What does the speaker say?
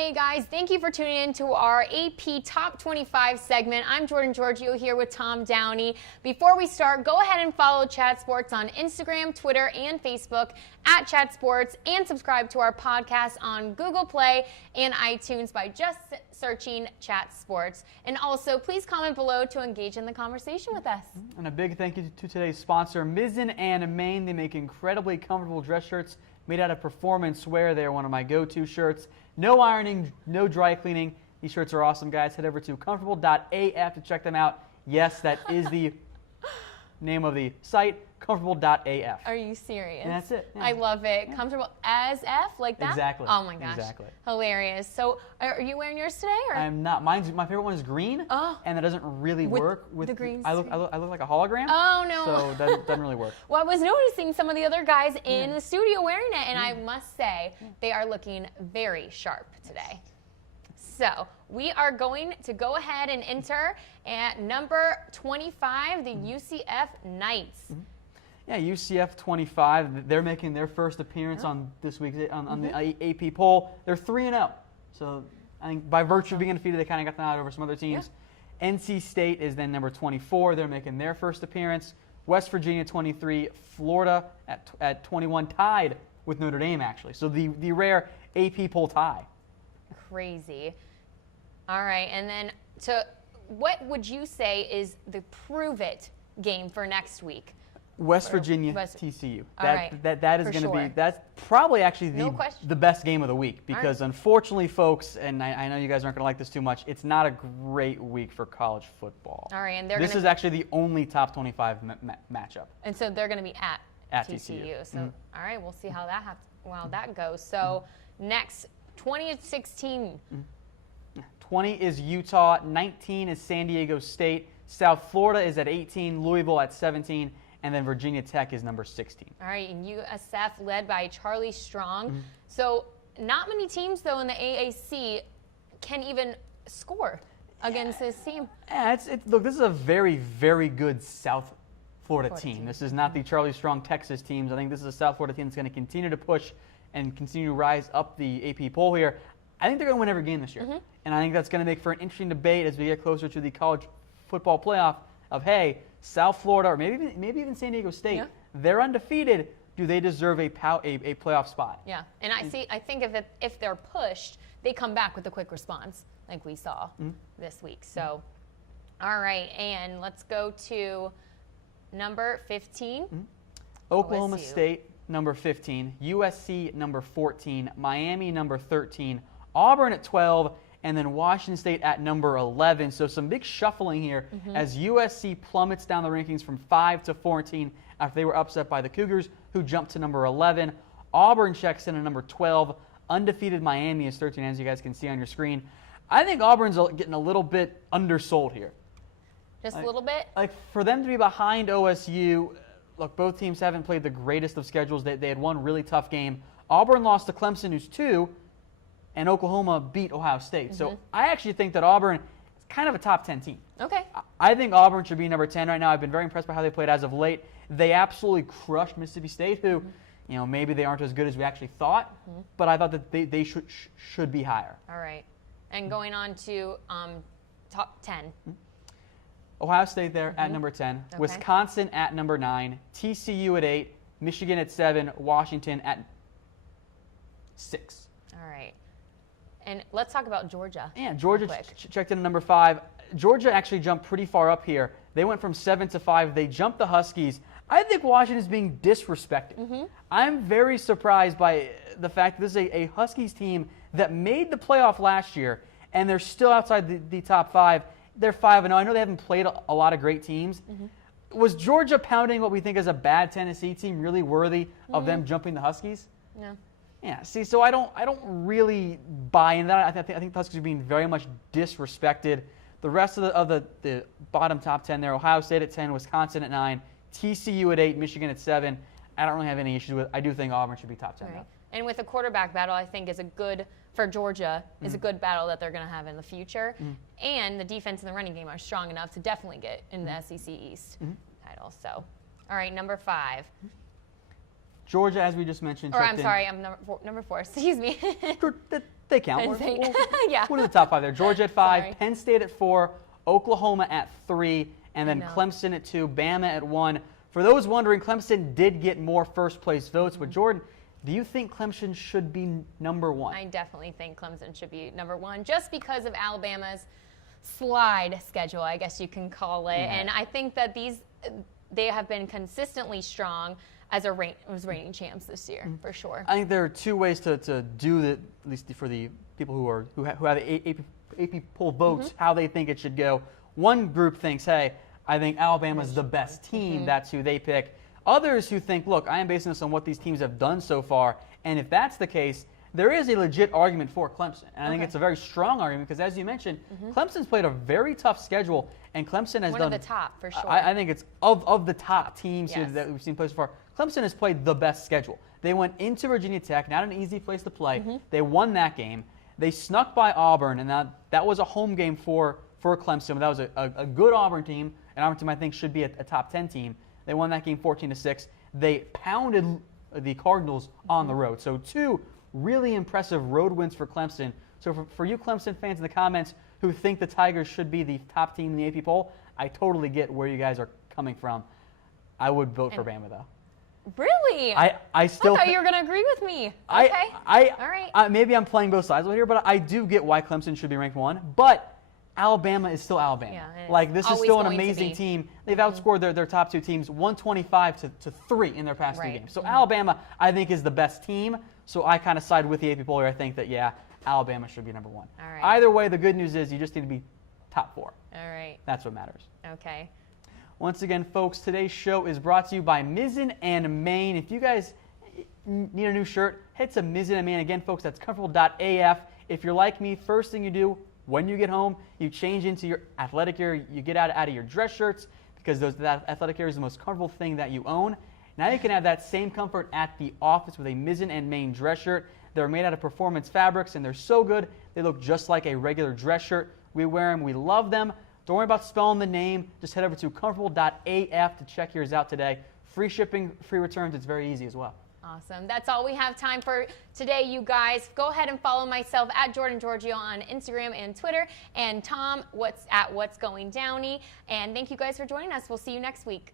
Hey guys, thank you for tuning in to our AP Top 25 segment. I'm Jordan Giorgio here with Tom Downey. Before we start, go ahead and follow Chat Sports on Instagram, Twitter, and Facebook at Chat Sports, and subscribe to our podcast on Google Play and iTunes by just searching Chat Sports. And also, please comment below to engage in the conversation with us. And a big thank you to today's sponsor, Mizzen and Main. They make incredibly comfortable dress shirts made out of performance wear. They're one of my go-to shirts. No ironing, no dry cleaning. These shirts are awesome, guys. Head over to comfortable.af to check them out. Yes, that is the name of the site, comfortable.af. Are you serious? And that's it. Yeah. I love it. Yeah. Comfortable as F, like that? Exactly. Oh my gosh. Exactly. Hilarious. So, are you wearing yours today? Or? I'm not. My favorite one is green, and that doesn't really work with the green. I look like a hologram. Oh no. So that doesn't really work. Well, I was noticing some of the other guys in the studio wearing it, and I must say they are looking very sharp today. So we are going to go ahead and enter at number 25, the UCF Knights. Yeah, UCF 25. They're making their first appearance on this week's on the AP poll. They're 3-0. So I think by virtue of being undefeated, they kind of got them out over some other teams. Yeah. NC State is then number 24. They're making their first appearance. West Virginia 23. Florida at 21, tied with Notre Dame actually. So the rare AP poll tie. Crazy. All right, and then what would you say is the prove it game for next week? West Virginia, TCU. That is going to be, that's probably actually the best game of the week because unfortunately, folks, and I know you guys aren't going to like this too much, it's not a great week for college football. All right, and this is actually the only top 25 matchup. And so they're going to be at TCU. So all right, we'll see how that goes. So next, 20-16. 20 is Utah, 19 is San Diego State, South Florida is at 18, Louisville at 17, and then Virginia Tech is number 16. All right, and USF led by Charlie Strong. So not many teams, though, in the AAC can even score against this team. Yeah, look, this is a very, very good South Florida team. This is not the Charlie Strong Texas teams. I think this is a South Florida team that's going to continue to push and continue to rise up the AP poll here. I think they're going to win every game this year. And I think that's going to make for an interesting debate as we get closer to the college football playoff of, hey, South Florida or maybe even San Diego State, they're undefeated. Do they deserve a playoff spot? Yeah, and I think if they're pushed, they come back with a quick response like we saw this week. So, all right, and let's go to number 15. Oklahoma State, number 15. USC, number 14. Miami, number 13. Auburn at 12, and then Washington State at number 11. So some big shuffling here as USC plummets down the rankings from 5 to 14 after they were upset by the Cougars, who jumped to number 11. Auburn checks in at number 12. Undefeated Miami is 13, as you guys can see on your screen. I think Auburn's getting a little bit undersold here. Just a little bit? Like, for them to be behind OSU, look, both teams haven't played the greatest of schedules. They had one really tough game. Auburn lost to Clemson, who's 2. And Oklahoma beat Ohio State. So I actually think that Auburn is kind of a top 10 team. Okay. I think Auburn should be number 10 right now. I've been very impressed by how they played as of late. They absolutely crushed Mississippi State, who, maybe they aren't as good as we actually thought, but I thought that they should be higher. All right. And going on to top 10. Ohio State there at number 10. Okay. Wisconsin at number 9. TCU at 8. Michigan at 7. Washington at 6. All right. And let's talk about Georgia. Yeah, Georgia checked in at number 5. Georgia actually jumped pretty far up here. They went from 7 to 5. They jumped the Huskies. I think Washington is being disrespected. I'm very surprised by the fact that this is a Huskies team that made the playoff last year, and they're still outside the top 5. They're 5-0. I know they haven't played a lot of great teams. Was Georgia pounding what we think is a bad Tennessee team really worthy of them jumping the Huskies? No. Yeah, see, so I don't really buy into that. I think the Huskies are being very much disrespected. The rest of the bottom top 10 there, Ohio State at 10, Wisconsin at 9, TCU at 8, Michigan at 7. I don't really have any issues with it. I do think Auburn should be top 10. Right. And with a quarterback battle, I think is a good battle that they're going to have in the future. And the defense and the running game are strong enough to definitely get in the SEC East title. So, all right, number 5. Georgia, as we just mentioned. I'm sorry, I'm number 4. Excuse me. They count. Penn State. Yeah. What are the top 5 there? Georgia at 5, Sorry. Penn State at 4, Oklahoma at 3, and then I know. Clemson at 2, Bama at 1. For those wondering, Clemson did get more first-place votes, but Jordan, do you think Clemson should be number 1? I definitely think Clemson should be number 1 just because of Alabama's slide schedule, I guess you can call it. Yeah. And I think that they have been consistently strong as reigning champs this year, for sure. I think there are 2 ways to do that, at least for the people who have AP poll votes, how they think it should go. One group thinks, hey, I think Alabama's the best team. That's who they pick. Others who think, look, I am basing this on what these teams have done so far. And if that's the case, there is a legit argument for Clemson. And I think it's a very strong argument because, as you mentioned, Clemson's played a very tough schedule. And Clemson has one done of the top, for sure. I think it's of the top teams here Yes. that we've seen play so far. Clemson has played the best schedule. They went into Virginia Tech, not an easy place to play. They won that game. They snuck by Auburn, and that was a home game for Clemson. That was a good Auburn team. An Auburn team I think should be a top 10 team. They won that game 14-6. They pounded the Cardinals on the road. So 2 really impressive road wins for Clemson. So for you Clemson fans in the comments who think the Tigers should be the top team in the AP poll, I totally get where you guys are coming from. I would vote for Bama, though. Really? I still thought you were going to agree with me. Okay. All right. Maybe I'm playing both sides over here, but I do get why Clemson should be ranked 1. But Alabama is still Alabama. Yeah, like, this is always still an going to amazing be. team. They've outscored their top 2 teams 125-3 in their past 2 Right. games. So Alabama, I think, is the best team. So I kind of side with the AP poll here. I think that, yeah, Alabama should be number 1. All right. Either way, the good news is you just need to be top 4. All right. That's what matters. Okay. Once again, folks, today's show is brought to you by Mizzen and Main. If you guys need a new shirt, head to Mizzen and Main. Again, folks, that's comfortable.af. If you're like me, first thing you do when you get home, you change into your athletic gear. You get out of your dress shirts because that athletic gear is the most comfortable thing that you own. Now you can have that same comfort at the office with a Mizzen and Main dress shirt. They're made out of performance fabrics, and they're so good, they look just like a regular dress shirt. We wear them. We love them. Don't worry about spelling the name. Just head over to comfortable.af to check yours out today. Free shipping, free returns. It's very easy as well. Awesome. That's all we have time for today, you guys. Go ahead and follow myself at Jordan Giorgio on Instagram and Twitter, and Tom at What's Going Downy. And thank you guys for joining us. We'll see you next week.